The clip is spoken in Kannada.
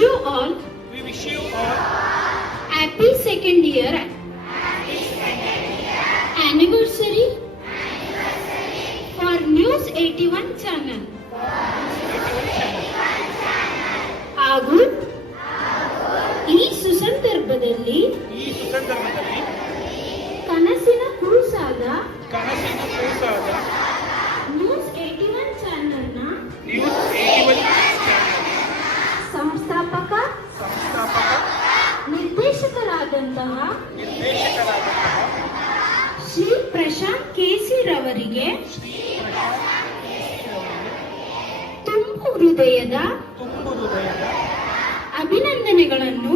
you all we wish you all happy second year anniversary for News 81 channel. ಹಾಗೂ ಈ ಸುಸಂದರ್ಭದಲ್ಲಿ ಕನಸಿನ ಕೂಸಾದ ನ್ಯೂಸ್ 81 ಚಾನೆಲ್ನ ಸಂಸ್ಥಾಪಕ ನಿರ್ದೇಶಕರಾದಂತಹ ಶ್ರೀ ಪ್ರಶಾಂತ್ ಕೆಸಿ ರವರಿಗೆ ತುಂಬು ಹೃದಯದ ಅಭಿನಂದನೆಗಳನ್ನು